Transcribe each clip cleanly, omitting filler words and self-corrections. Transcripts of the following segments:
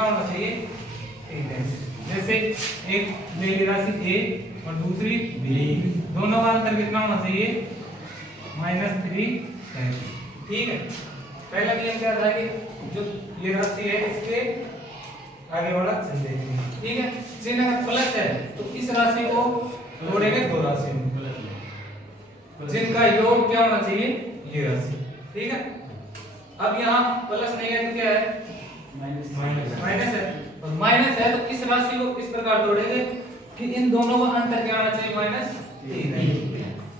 कितना होना चाहिए 3x। जैसे एक ले ली राशि a और दूसरी b, दोनों का अंतर कितना होना चाहिए -3x। ठीक है, पहला नियम क्या था कि जो ये राशि है इसके आगे वाला चिन्ह देंगे। ठीक है, चिन्ह अगर प्लस है तो इस राशि को जोड़ेंगे दो राशि में, जिनका योग क्या होना चाहिए ये राशि। ठीक है, अब यहाँ प्लस नहीं है तो क्या है माइनस है, और माइनस है तो इस राशि को इस प्रकार जोड़ेंगे कि इन दोनों का अंतर क्या आना चाहिए -3।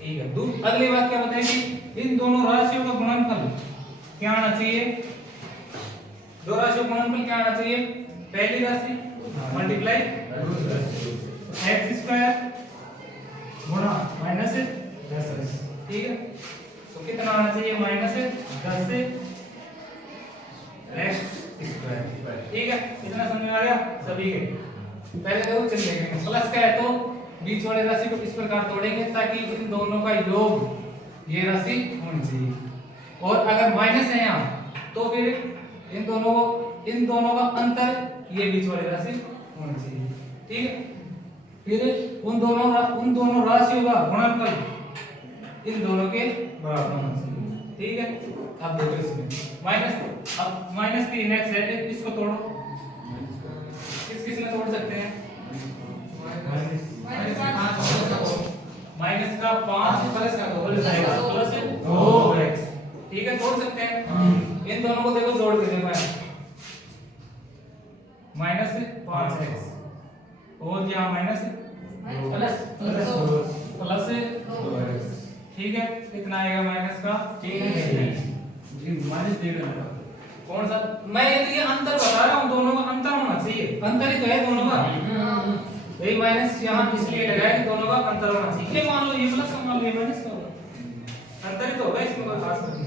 ठीक है, अगली बात क्या बताएंगे, इन दोनों राशियों का गुणनफल क्या आना चाहिए, दो राशियों का गुणनफल क्या आना चाहिए, पहली राशि मल्टीप्लाई x स्क्वायर गुणा -10x। ठीक है, तो कितना आना चाहिए -10 x स्क्वायर। ठीक है, इतना समझ में आ गया सभी के। पहले देखो चिन्ह देखेंगे, प्लस का है तो बीच वाली राशि को इस प्रकार तोड़ेंगे ताकि इन दोनों का योग ये राशि होनी चाहिए, और अगर माइनस है यहाँ तो फिर इन दोनों का अंतर ये बीच वाली राशि होनी चाहिए। ठीक है, फिर उन दोनों राशियों का गुणनफल इन दोनों के बराबर होना चाहिए। ठीक है, अब देखो इसमें -3x है, इसको तोड़ो, किस में तोड़ सकते हैं, माइनस का 5 प्लस का 2 प्लस 2x। ठीक है, तोड़ सकते हैं। इन दोनों को देखो जोड़ के देखो, -5x और यहाँ प्लस 2x। ठीक है, कितना आएगा माइनस का कौन सा, मैं ये अंतर बता रहा हूँ, दोनों का अंतर होना चाहिए, अंतर ही तो है दोनों का। यही माइनस यहाँ इसलिए लगाया कि दोनों का अंतर होना चाहिए। ये मान लो ये प्लस का, मान लो ये माइनस का होगा, अंतर ही तो होगा, इसमें कोई खास बात नहीं।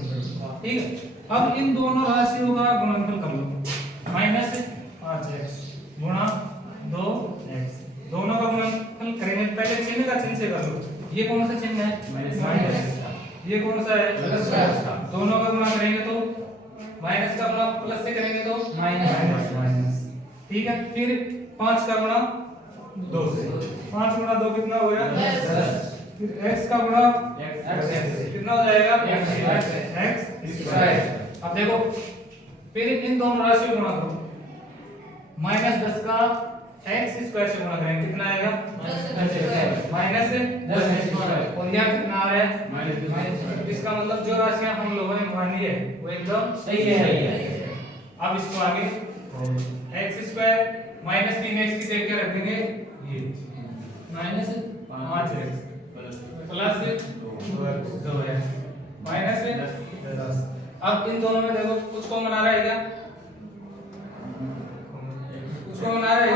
ठीक है, अब इन दोनों राशियों का गुणनफल कर लो, -5x गुणा 2x, दोनों का गुणनफल करेंगे। पहले चिन्ह का चिन्ह से कर लो, ये कौन सा चिन्ह है माइनस, ये कौन सा है प्लस का, दोनों का गुणा करेंगे तो माइनस का गुणा प्लस से करेंगे तो माइनस। ठीक है, फिर 5 का गुणा 2 से, 5 गुणा 2 कितना हो गया 10, फिर x का गुणा x कितना हो जाएगा x स्क्वायर। अब देखो फिर इन दोनों राशियों को गुणा करो, -10 का x स्क्वायर से गुणा करेंगे कितना आएगा -10 स्क्वायर, और यहाँ कितना आ रहा है -2। इसका मतलब जो राशियां हम लोगों ने मानी है वो एकदम सही है। अब इसको आगे x स्क्वायर -3x की जगह रख देंगे ये -5x प्लस 2x -10। अब इन दोनों में देखो कुछ कॉमन आ रहा है क्या, कुछ कॉमन आ रहा है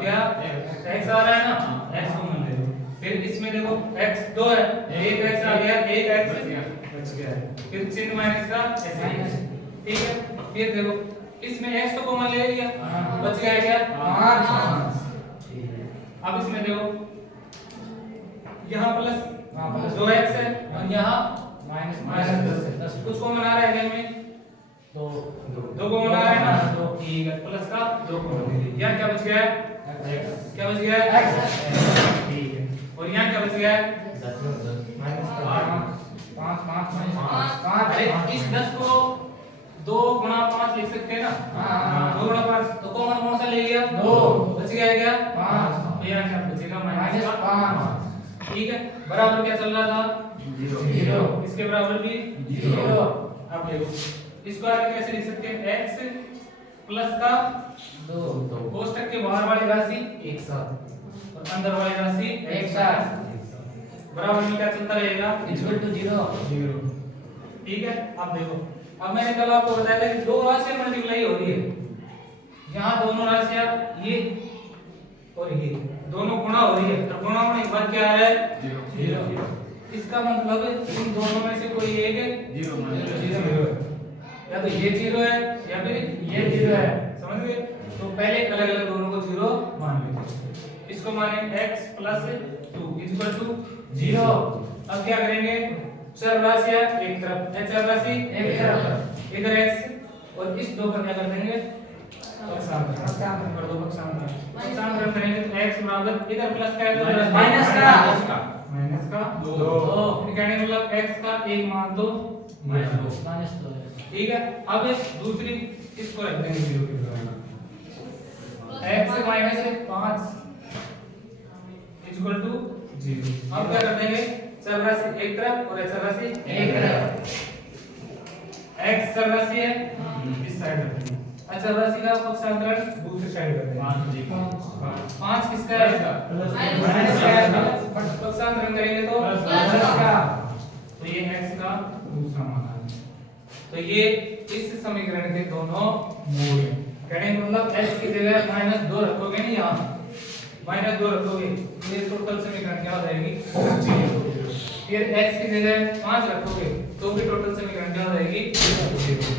क्या, x आ रहा है ना, x कॉमन ले लो। फिर इसमें देखो x 2 है, एक x आ गया, एक x बच गया, फिर चिन्ह माइनस का ऐसे। ठीक है, फिर देखो इसमें x तो कॉमन ले लिया, बच गया क्या 5। अब इसमें देखो यहाँ प्लस 2x है और यहाँ -10 कुछ कॉमन आ रहा है क्या में, दो कॉमन आ रहा है ना, तो ठीक है, प्लस का 2 कॉमन ले लिया, यहाँ क्या बच गया क्या बच गया x। ठीक है, और यहाँ क्या बच गया 5। अरे इस 10 को 2 गुणा 5 लिख सकते हैं ना, 2 गुणा 5 तो कॉमन कौन सा ले लिया 2, बच गया क्या 5, तो यहाँ क्या बचेगा -5। ठीक है, बराबर क्या चल रहा था 0, इसके बराबर भी 0। अब देखो इसको आगे कैसे लिख सकते हैं, x प्लस का 2 कोष्टक के बाहर वाली राशि एक साथ और अंदर वाली राशि एक साथ, बराबर में क्या चलता रहेगा इक्वल टू 0। ठीक है, अब देखो, अब मैंने कल आपको बताया था कि दो राशियां मल्टीप्लाई हो रही है, यहाँ दोनों राशियां ये और ये दोनों गुणा हो रही है, और गुणा होने के बाद क्या आ रहा है 0। इसका मतलब इन दोनों में से कोई एक 0 या तो ये 0 है या फिर ये 0 है, समझ गए। तो पहले अलग अलग दोनों को 0 मान लेते, इसको माने x प्लस 2 इक्वल टू 0। अब क्या करेंगे, चर राशियां एक तरफ, चर राशि एक तरफ, इधर x और इस 2 पर क्या कर देंगे पक्षांतर कर दो पक्षांतर करेंगे तो x बराबर इधर प्लस का है उधर माइनस का 2 फिर कहने का मतलब x का 1 मान दो -2 ठीक है। अब इस दूसरी इसको रख देंगे 0 के बराबर x - 5 इक्वल टू 0। अब क्या कर देंगे चरराशि एक तरफ और चरराशि एक तरफ। x चरराशि है इस साइड रख देंगे। अच्छा राशि का पक्षांतरण दूसरी साइड कर देंगे 5 किसका है माइनस का पक्षांतरण करेंगे तो प्लस का तो ये x का दूसरा मान आ गया। तो ये इस समीकरण के दोनों मूल हैं। कहने का मतलब x की जगह -2 रखोगे नहीं यहाँ -2 रखोगे ये टोटल समीकरण क्या हो जाएगी फिर x की जगह 5 रखोगे तो भी टोटल समीकरण क्या हो जाएगी 0।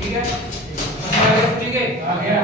ठीक है आ गया